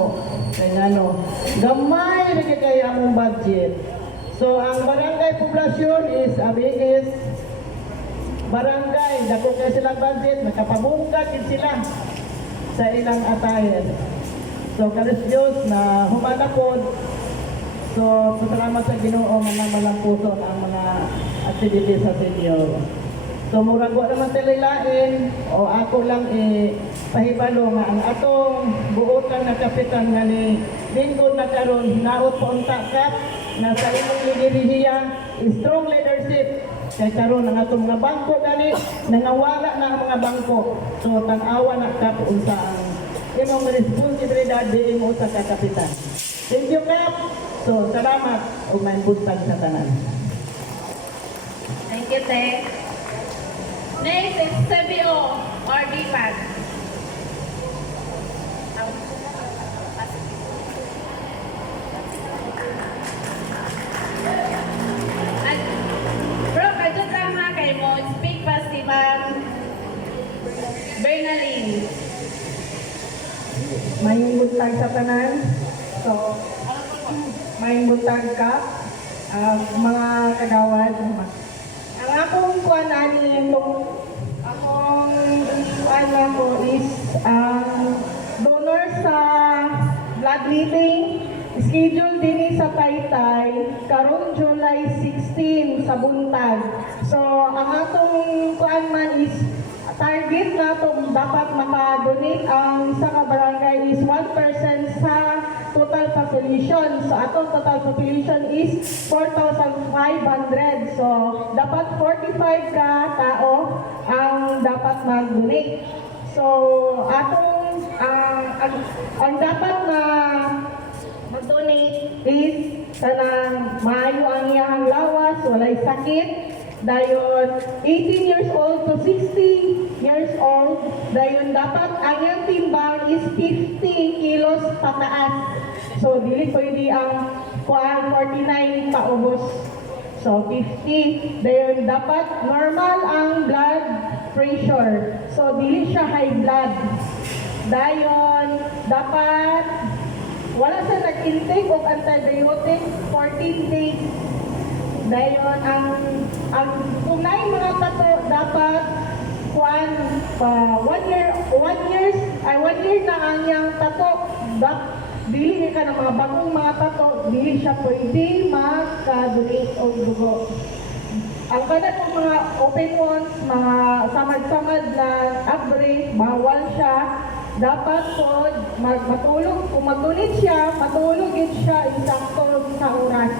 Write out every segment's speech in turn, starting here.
namo. Kaya ano, gamay na kay among budget. So ang barangay poblasyon is abigis barangay, dako kay silang budget, nakapabungkag sila sa ilang atayen. So kalis Diyos na humanapod. So salamat sa Ginoo nga malampuson ang mga activities sa senior. So murag wa naman tililain o ako lang pahibalo nga ang atong buotan na kapitan nga ni lingkod na karon naot pa unta ka na sa imong liderihiya strong leadership kay karon ang atong mga bangko gani nangawala na ang mga bangko. So tan-awa na ka unsa ang imong responsibilidad di imo sa kapitan. Thank you Kap. So salamat ug may buntag sa tanan. Thank you, Te. Next is CBO or DPAD. Bro, kadyo tama kay mo. Speak pa si Ma'am Bernalyn. May buntag sa tanan. So, may buntag ka. Mga kagawad. Ang akong kuan ani akong kuan ko is donor sa blood leading schedule din sa Taytay karon July 16 sa buntag. So ang atong kuan man is target nato dapat maka-donate ang isa ka barangay is 1% sa total population. So atong total population is 4,500. So dapat 45 ka tao ang dapat mag-donate. So atong ang dapat na mag-donate is kanang maayo ang iyang lawas, walay sakit. Dayon 18 years old to 60 years old. Dayon dapat ang iyang timbang is 50 kilos pataas. So dili pwede ang 49 paubos. So 50. Dayon dapat normal ang blood pressure. So dili siya high blood. Dayon dapat wala sa nag-intake og antibiotic 14 days. Dayon ang tunay mga tato dapat kuan pa 1 year na ang yang tato. Dili ka ng mga bagong mga tato, dili siya pwede maka-donate og dugo. Ang kada ng mga open wounds, mga samad-samad na abre, bawal siya. Dapat po matulog, kung mag-donate siya, matulog siya insakto sa oras.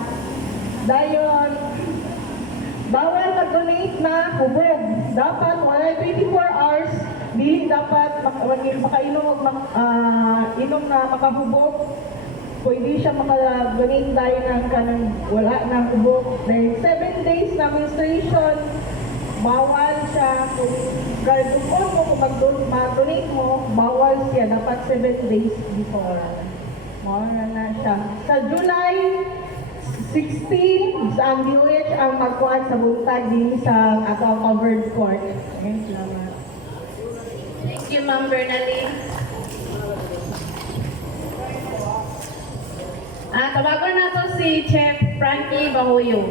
Dayon, bawal mag-donate na hubog. Dapat wala 24 hours, dili dapat makainom inom na makahubog. Pwede siya maka-donate dahil ng kanang wala na hubog. Dahil 7 days na menstruation, bawal siya. Kung mag-donate mo, bawal siya. Dapat 7 days before. Mawala na siya. Sa July 16, ang DOH ang magkuhan sa buntag din sa atong covered court. Ayun, salamat. Thank you, Ma'am Bernalyn. Tawagan na to si Chef Frankie Bahuyo.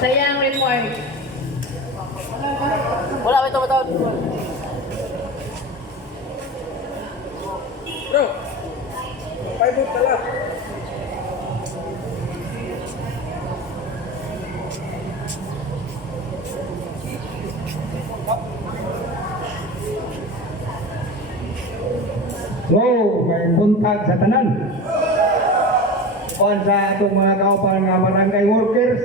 Sayang report. Wala, ito. Bro, 5 vote pala. So, may buntag sa tanan. Kuan sa atong mga kaupan nga barangay workers,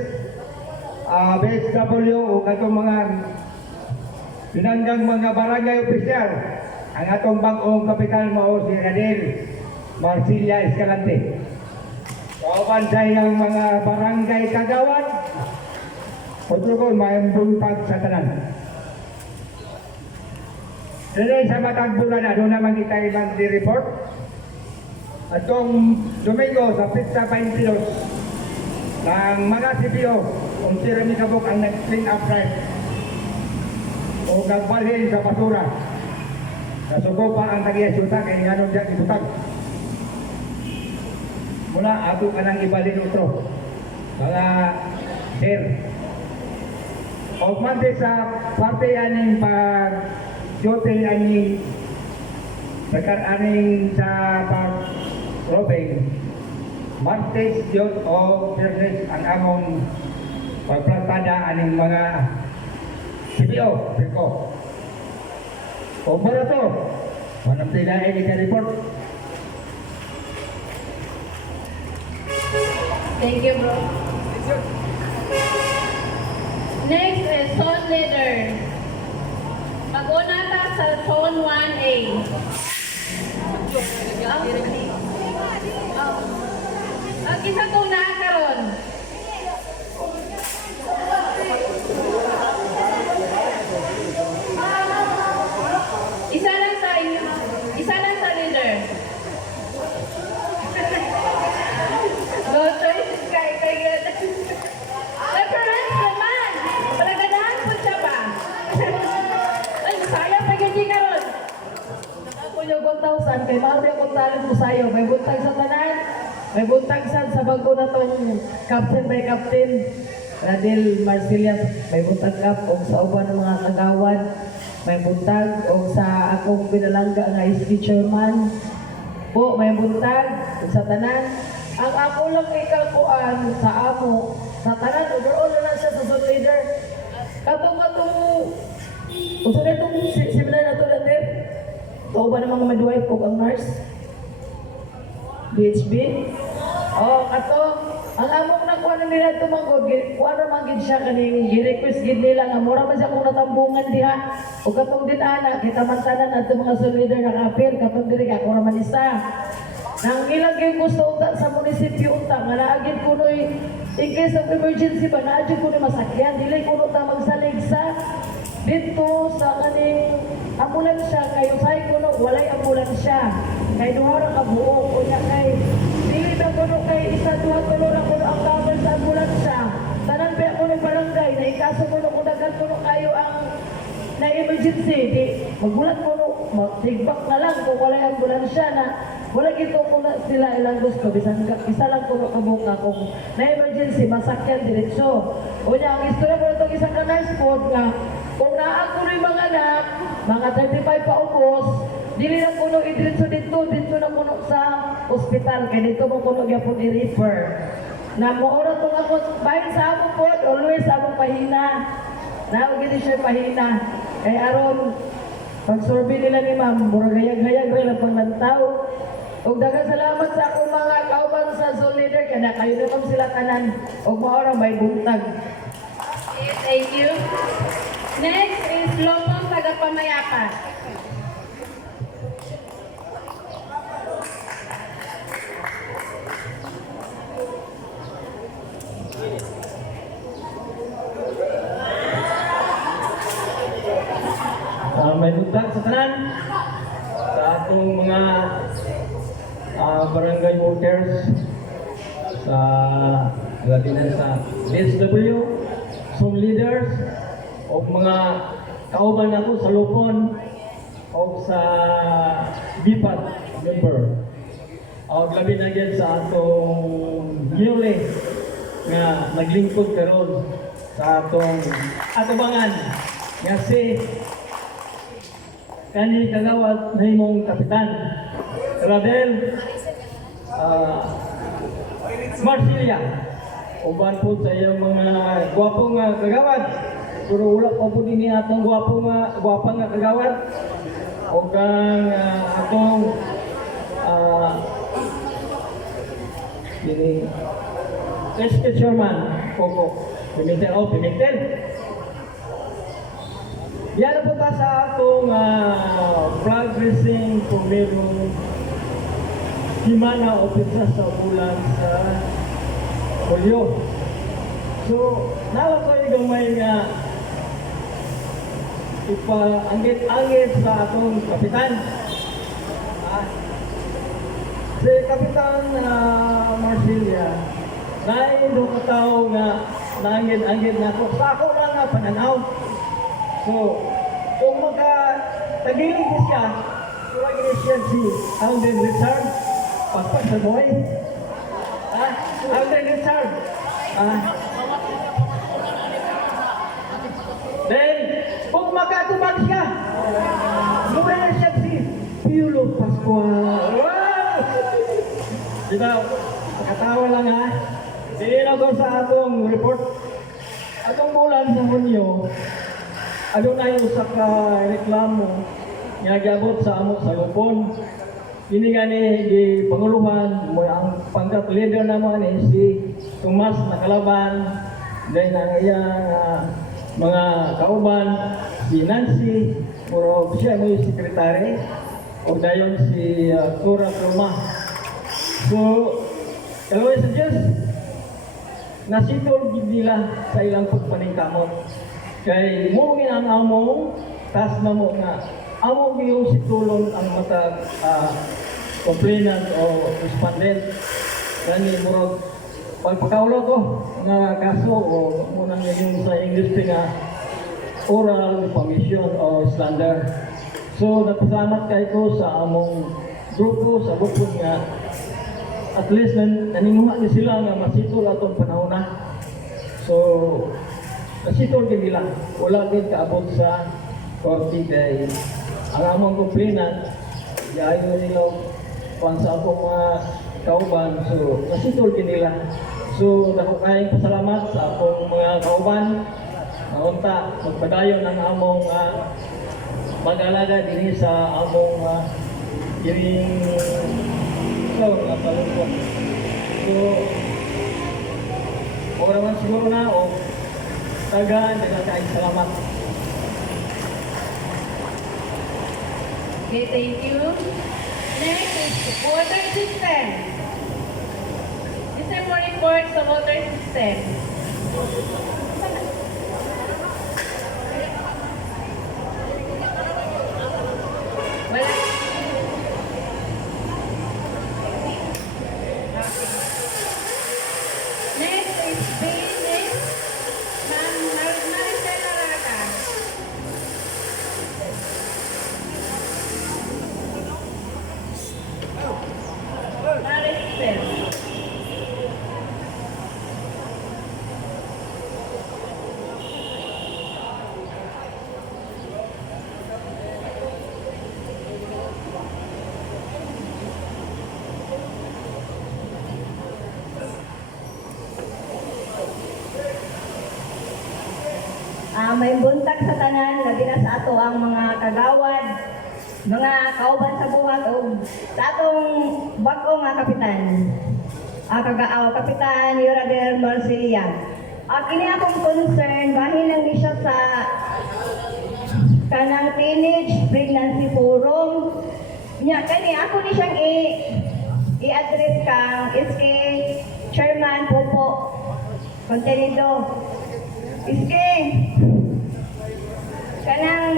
BSW o katong mga pinanggang mga barangay opisyal, ang atong bangkong kapitan mao si Radel Marcilia Escalante. Kaupan sa iyang mga barangay kagawad, Pagkakon, may buntag sa tanan. Dili sa matag bulan, ano naman kita ilang di-report? At kung Domingo sa Pizza 22 ng mga CPO, kung sila ni Kabuk ang nag-clean up drive o nagbalhin sa basura Nasuko pa ang tagiya syuta kay nganong diya gitutag. Muna ato ka nang ibalin utro. Mga sir. Pagmante sa parte aning pag yote aning aning sa pag robing Martes yun o Thursdays ang among pagplantada aning mga CPO, Pirko. O para to, manang tilain ika report. Thank you, bro. Next is zone leader. Mag-una ta sa zone 1A. Ang isa kong nakakaroon. Isa lang sa leader. No choice kay good. Reference naman. Palagadahan po siya ba? Ay, sayang pa ganyan karon. Kunya 1,000 kay Marbe akong talent mo sayo. May buntag sa tanan. May buntag sa bago na tong captain by captain. Radel Marcelias, may buntag kap o sa uban ng mga kagawad. May buntag o sa akong pinalangga nga SC chairman. Po, may buntag o sa tanan. Ang ako lang ikakuan sa amo, sa tanan, overall na lang siya sa zone leader. Katong uso na itong seminar na ito natin. Ito ba namang midwife o ang nurse? BHB? Oh, kato, ang among nakuha na nila tumanggod, kuha naman gid siya kaning gi-request gid nila nga mura man siya kung natambungan diha. O katong din ana, kita man tanan at mga zone leader nakapil, katong diri ka kuha man isa. Nang ilang kay gusto unta sa munisipyo unta, nga naagid kuno'y in case of emergency ba, naagid kuno'y masakyan, dili kuno ta magsalig sa dito sa kaning ambulansya, kayo say kuno, walay ambulansya. Kay duha ra ka buok, unya kay, dili na kuno kay isa, duha, tulo ra kuno ang cover sa ambulansya. Tanan pa kuno barangay, na ikaso kuno kung dagan kuno kayo ang na emergency, di magbulat kuno, mag-tigbak na lang kung walay ambulansya na wala gito ko na sila ilang gusto, bisan isa lang kuno kabuka kung na-emergency, masakyan diretso. O niya, ang istorya ko itong isang ka-nurse po nga, kung naako rin mga anak, mga 35 pa ubos, dili lang kuno idiretso dito na kuno sa ospital, kaya dito mo kuno gyapon i-refer. Na mo oras kung ako, bahin sa among po, always sa among pahina. Naugin siya pahina. Kaya aron, pag-survey nila ni ma'am, mura gayag-gayag rin ang panglantaw. Ug daghang salamat sa akong mga kauban sa zone leader kana kayo naman sila tanan ug maora may buntag. Yes, thank you. Next is Lopong Tagapamayapa. May buntag sa tanan sa atong mga barangay workers sa Latinan sa DSW, some leaders o mga kauban ako sa Lupon o sa BIPAT member. O labi na yan sa atong newly nga naglingkod karon sa atong atubangan nga si kani kagawad na imong kapitan Radel Marcilia, uban po sa iyong mga gwapong kagawad. Pero wala pa po din atong gwapang kagawad. O kang atong SK Chairman, Coco Pimentel. Yan po ta sa atong flag raising kung merong himana o pizza sa bulan sa Hulyo. So, nawa ko yung gamay nga ipa-angit-angit sa atong kapitan. Si Kapitan Marcilia, dahil doon katao nga naangit-angit na ako, sa ako lang nga pananaw. So, kung magka-tagilig siya, Wala siya si Alden Richard. Paspas sa boy. Alden Richard. Then, kung makatubag siya, lumaya siya si Piolo Pascual. Wow! Diba, nakatawa lang ha. Hindi ko sa atong report. Atong bulan sa Hunyo, ano na yung sa reklamo nga giabot sa amo sa Lupon. Ini gani di Panguluhan, mo ang pangkat leader naman si Tomas Nakalaban, then ang iyang mga kauban, si Nancy, puro siya mo yung sekretary, o dayon si Cora Tulma. So, kalaway sa Diyos, nasitol gid nila sa ilang pagpaningkamot. Kay mo ang among tas na mo nga amo yung situlon ang mata complainant o respondent kani murag pagpakaulo ko nga kaso o munang yung sa English nga oral permission o standard. So napasalamat kay ko sa among grupo sa bukod nga at least naninuha ni sila nga masitol atong panahon na. So masitol din nila, wala din kaabot sa korte kay ang among complainant, yayo nila kung sa akong mga kauban, so masitol din nila. So dako kayong pasalamat sa akong mga kauban, naunta, magpadayon ng among mag-alaga din sa among kiring palungkot. So, o naman siguro na o tagaan, nagkakain salamat. Okay, thank you. Next is water system. This is more report sa water system. Wala. Next is business. Ma'am Maricela Raga. Maricel. May buntag sa tanan, labi na sa ato ang mga kagawad, mga kauban sa buhat o sa atong bag-o nga kapitan. Kapitan Yurader Marsilia. Kini akong concern, bahin lang ni siya sa kanang teenage pregnancy forum. Nya kani ako ni siyang i-address kang iski Chairman Popo Contenido. Iski kanang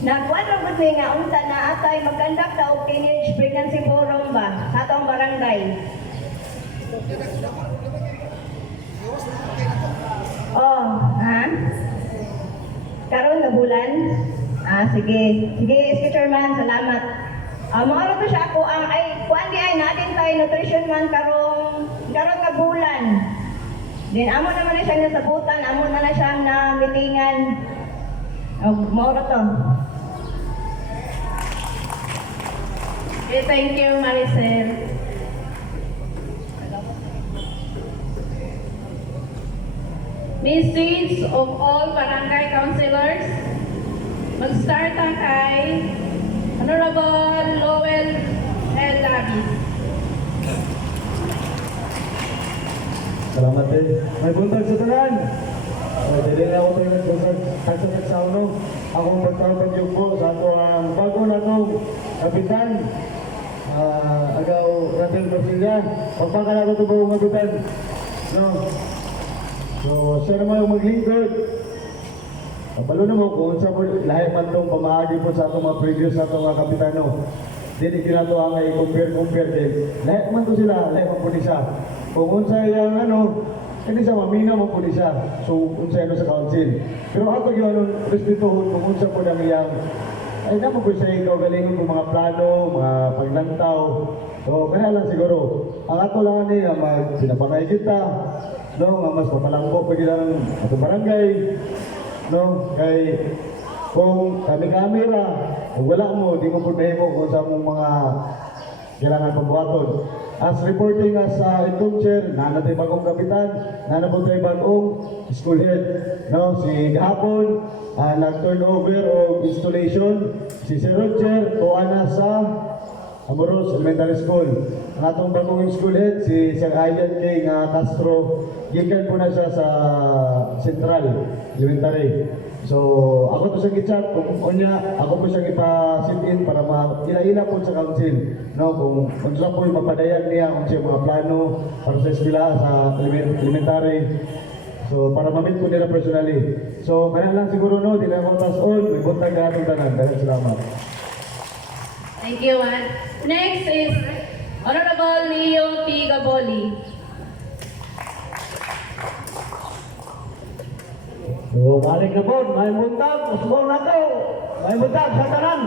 nagkuan ra gud nga unta na atay magkandak ta og teenage pregnancy forum ba sa atong barangay. Oh, ha? Karon na bulan? Sige. Sige, Chairman, salamat. Mauro to siya ako ang kuan di ay natin tayo nutrition man karon nga bulan. Then amo naman na siya nasabutan, amo na siya na mitingan. Mauro to. Okay, thank you, Maricel. Message of all barangay councilors. Mag-start na kay Honorable Lowell L. Davis. Salamat din. May buntag sa tanan. Dili na ako tayo nagbuntag sa unong. Akong magtawag yung po sa ato ang bago na itong kapitan. Agaw Radel Marsilia. Pagpakala ko ito ba yung kapitan? No. So, siya naman yung maglingkod. Kapalo na mo kung sa lahat man itong pamahagi po sa itong mga previous sa itong mga kapitano. Dili kinato ang i-compare din. Lahat man to sila, lahat man po ni siya. Kung unsay ang hindi sa mamina mo po ni siya. So, unsay sa council. Pero ato yung respetuhon kung unsa po nang iyang ay naman po siya ikaw galingon kung mga plano, mga paglantaw. So, kaya lang siguro, ang ato lang niya, pinapangay kita, no, nga mas mapalangko pa kita ng atong barangay, no, kay kung kami ra, kung wala mo, di mo po nahimo kung sa mong mga kailangan pagbuhaton. As reporting as interim chair, nanatay bagong kapitan, nanatay bagong school head. No, si gahapon, nag-turn over o installation, si Sir Roger, tuana sa Amoros Elementary School. Ang atong bagong school head, si Sir Ayan K. Castro, gikan po na siya sa Central Elementary. So, ako to siyang i-chat, kung kunya, ako po siyang ipa-sit in para ila-ila po sa council. No, kung sila po mapadayag niya kung siya mga plano para sa eskwela, sa elementary. So, para mamit po nila personally. So, kaya lang siguro no, di na ako tas-on, may buntag na atong tanan. Dahil salamat. Thank you, Juan. Next is Honorable Leo P. Gaboli. So, balik na po, may buntag, usbong na to, may buntag sa tanan.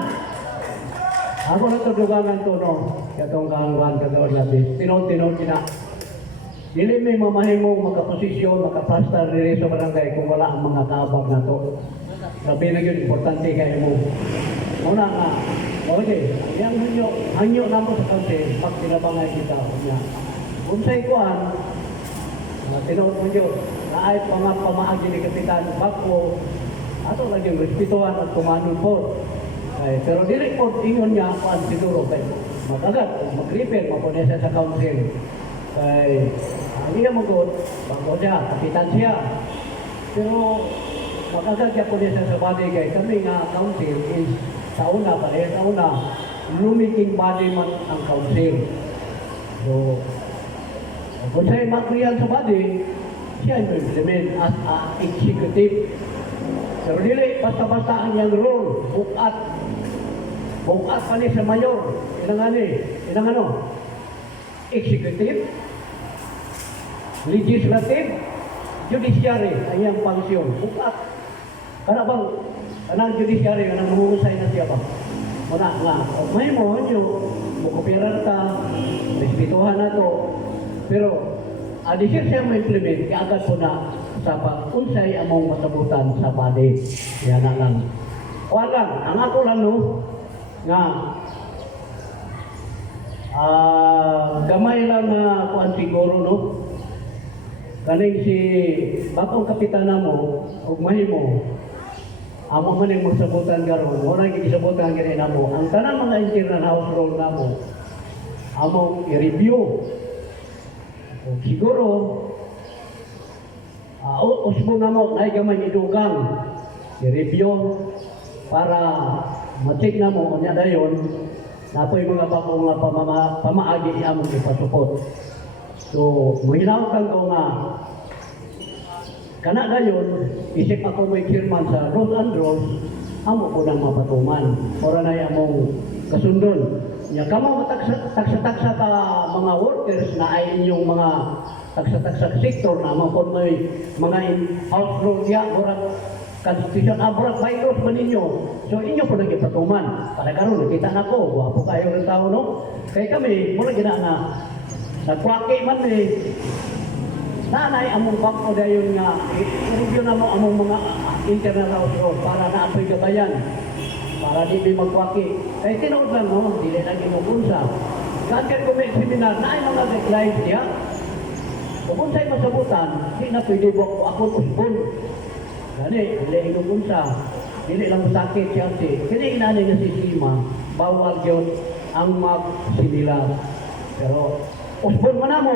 Ako na tudugangan to, no, katong kaangwan kagawad natin, tinod-tinod kina. Dili may mamahimong makaposisyon, makapastar diri sa barangay kung wala ang mga kaabag na to. Sabi na yun, importante kayo mo. Muna nga, okay, yang hanyo na mo sa kaunti, pag tinabangay kita. Kung sa'y kuhan, tinod mo yun, naay mga pamaagi ni Kapitan Bako, ato lang yung respetuhan at kumanon po. Pero dili po ingon niya kuhan siguro kay mag-agat, mag-repair, mapunesa sa council. Kay hindi na mag-good, bago siya, kapitan siya. Pero mag-agat siya punesa sa body kay kami nga council is sa una pa rin, sa una, lumiking body man ang council. So, kung sa'yo mag-real sa body, siya yung implement as a executive. Pero dili, basta-basta ang yung role, bukat. Bukat pa ni sa mayor. Inang ano? Executive, legislative, judiciary, ang yung function. Bukat. Kana bang, kanang judiciary, kanang namungusay na siya ba? Muna nga, may mo, mukopiran ka, respetuhan na to, pero adisir siya ma-implement, kaagad po na sa unsay among masabutan sa body. Yan na lang. Wala, ang ako lang no, nga, gamay lang na kuan siguro no, kaning si bakong kapitana mo, ug mahimo, amo man yung magsabutan karon, wala yung isabutan ganyan na mo. Ang tanang mga internal house rule na mo, among i-review. Siguro, usbo na mo, naigamay idugang, i-review para ma-check na mo, kanya dayon, na po yung mga bagong pamaagi among ipasupot. So, mahinawakan ko nga, kana dayon, isip ako may chairman sa Rose and Rose, amo ko nang mapatuman. Ora na among kasundon. Ya kamo taksa-taksa ka mga workers na ay inyong mga taksa-taksa sektor na mapon may mga house rule ya murag constitution abrak virus man ninyo. So inyo po nagipatuman. Para karon nakita na ko, wapo kayo ng tao no. Kay kami mura gina na nagwaki man nanay among bako dayon nga i-review na mo among mga internal house rule para naapoy gabayan. Para di may magwaki. Kaya tinood lang no, dili na ginukunsa. Kanker comment seminar na ay mga guidelines niya. Kung sa'y masabutan, di na pwede ko ako usbon. Gani, dili ginukunsa. Dili lang sakit siya si. Kini inanay nga sistema, bawal yun ang magsimila. Pero, usbon mo na mo,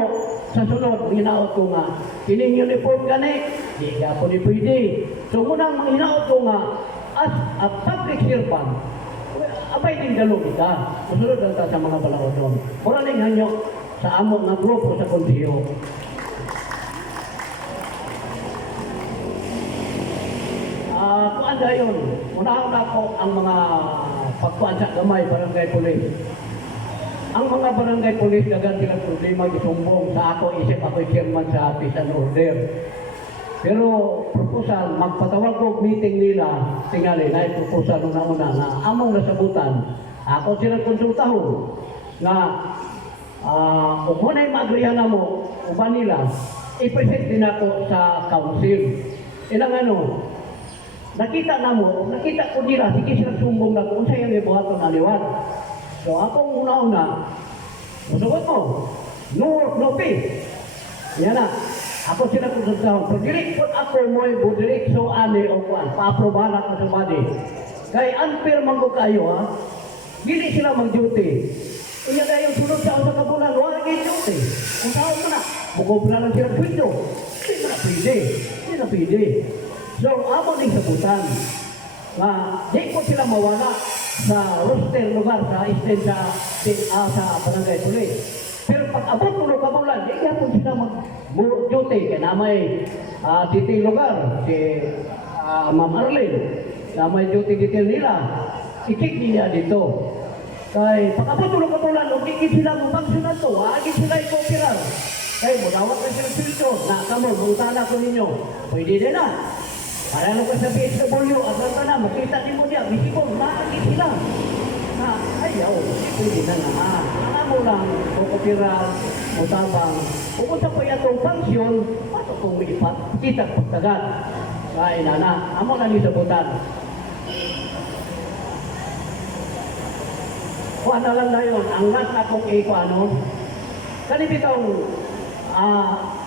sa sunod, hinaot ko nga, kining uniform gani, di ka po ni pwede. So, munang hinaot ko nga, as a public servant, abay din dalo kita. Susunod lang ta sa mga balakot doon. Mura ning hanyo sa amo nga grupo sa konsiyo. Kuan dayon, unahan na po ang mga pagkuan sa gamay barangay pulis. Ang mga barangay pulis dagan silang problema gisumbong sa ako isip ako chairman sa peace and order. Pero proposal, magpatawag ko meeting nila, tingali na proposal una-una na among nasabutan, ako sila konsultahon na kung muna yung maagrihan na mo, uban nila, i-present din ako sa council. Ilang nakita ko nila, sige sila sumbong na kung sa'yo yung buhaton na liwat. So akong una-una, masugot mo, no pay. Yan na. Ako sila kung sasahon. Pag direct ako mo yung direct so ane o kuan, pa-aprobahan ako sa body. Kaya unfair man ko kayo ha. Hindi sila mag-duty. Iya na yung sunod sa sa kabulan, wala kayo duty. Kung tao mo na, bukobra lang sila pwede. Hindi na pwede. So, amo din sabutan. Na di ko sila mawala sa roster lugar sa extent sa barangay tuloy. Pero pag abot mo ng kabulan, di kaya kung sila mag-duty, kaya na may detail lugar, si Ma'am Arlene, na may duty detail nila, ikik nila dito. Kaya pag abot mo ng kabulan, huwag ikik sila mag-function to, agit sila i-cooperar. Kaya mudawat na sila filter, na kamo, butana ko ninyo, pwede din na. Para lang ko sa PSW, agad ka na, makita din mo niya, visible, nakakit sila. Na, ayaw, pwede na nga. Alam mo lang, kukupiran, utabang, pupunta pa itong function, pato kong lipat, kita pagtagat. Kaya na, amo lang isabutan. Kuha na lang na yun, ang last akong kanibitong,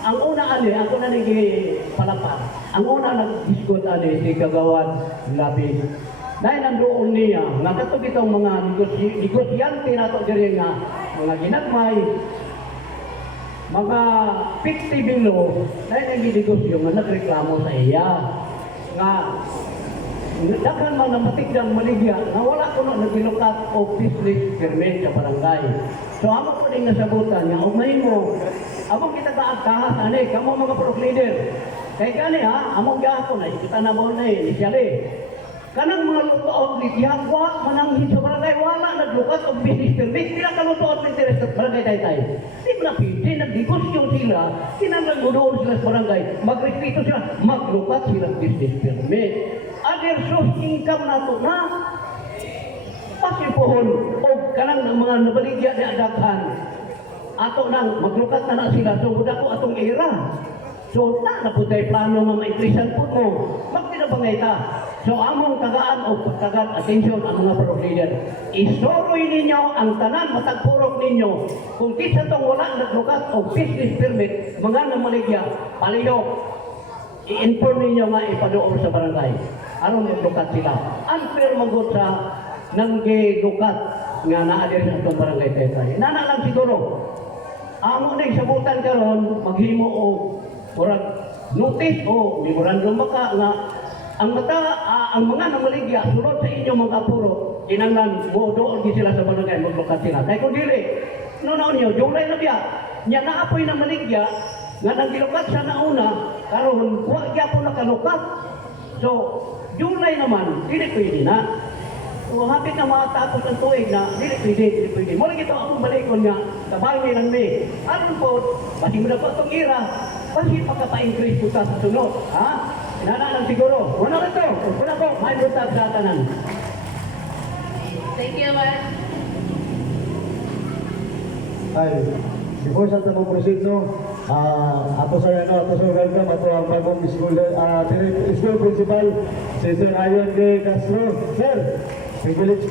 ang una ako na palapag. Ang una nag-discuss si Kagawad Labi. Dahil nandoon niya, nakatog itong mga negosyante na ito diri nga, mga ginagmay, mga 50 below, dahil nag-negosyo nga nagreklamo sa iya. Nga, daghan man na matigdang maligya, na wala ko na nagilukat o business permit sa barangay. So, amo ko din nasabutan nga, umahin mo, among kita kaagkahas, kamo mga pro leader. Kaya gani among gako na, kita na mo na initially. Kanang mga lutoon ni Tiagwa, mananghin sa barangay, wala naglukat o business permit, sila ka lutoon ng interes sa barangay tay-tay. Di mo na pwede, nagdegosyo sila, kinanglan mo doon sila sa barangay, magrespeto sila, maglukat sila business permit. Other source income na ito na, pasipohon, o kanang mga nabaligya di adaghan, ato nang maglukat na sila, so buda ko atong era. So, na po tayo plano nga maikrisan po mo, magtinabangay ta. So, among tagaan o pagtagat, atensyon ang mga pro leader. Isoroy ninyo ang tanan, matagpurok ninyo. Kung kisa itong wala naglukat o business permit, mga namaligya, paliyok, i-inform ninyo nga ipadoor sa barangay. Anong maglukat sila? Unfair magot sa nanggilukat nga naadir sa itong barangay tayo. Nana lang siguro, amo na isabutan karon maghimo o murag notice o memorandum maka nga ang mga namaligya sulod sa inyo mga apuro inanglan mo doon sila sa barangay maglukat sila. Kaya kung dili, noon niyo, July na biya, niya naapoy na maligya nga nanggilukat siya na una, karon huwag po nakalukat. So, July naman, dili pwede na. So, hapit na matapos ang tuig na, dili pwede. Mula ito akong balikon nga, kabangin ng May. Aron po, basi mo na po itong ira, basi pagkapa-increase po sa sunod. Ha? Inanaan siguro. Wala na ito. Wala po, may brutag sa tanan. Thank you, man. Ay, before sa tamang proceed, no, ato sa welcome, ato ang bagong school principal, si Sir Ayon de Castro. Sir, privilege